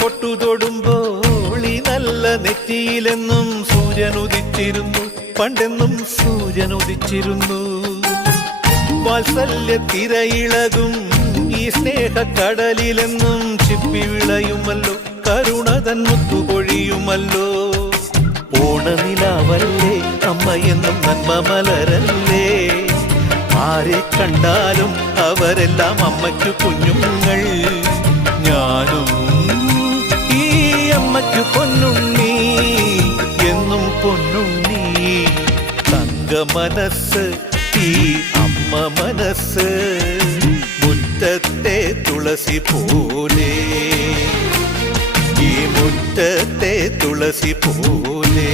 പൊട്ടു തൊടുമ്പോൾ ഈ നല്ല നെറ്റിയിലെന്നും സൂര്യൻ ഉദിച്ചിരുന്നു, പണ്ടെന്നും സൂര്യൻ ഉദിച്ചിരുന്നു. വാത്സല്യ തിരയിളകും ഈ സ്നേഹക്കടലിലെന്നും ചിപ്പി വിളയുമല്ലോ, കരുണതൻ മുത്തുപൊഴിയുമല്ലോ. ഓണനിലാവല്ലേ അമ്മയെന്നും നന്മ മലരല്ലേ, ആരെ കണ്ടാലും അവരെല്ലാം അമ്മയ്ക്കു കുഞ്ഞുങ്ങൾ. ഞാനും ഈ അമ്മയ്ക്കു പൊന്നുണ്ണി, എന്നും പൊന്നുണ്ണി. തങ്ക മനസ്സ് ഈ അമ്മ മനസ്സ്, മുറ്റത്തെ തുളസി പോലെ, ഈ മുറ്റത്തെ തുളസി പോലെ.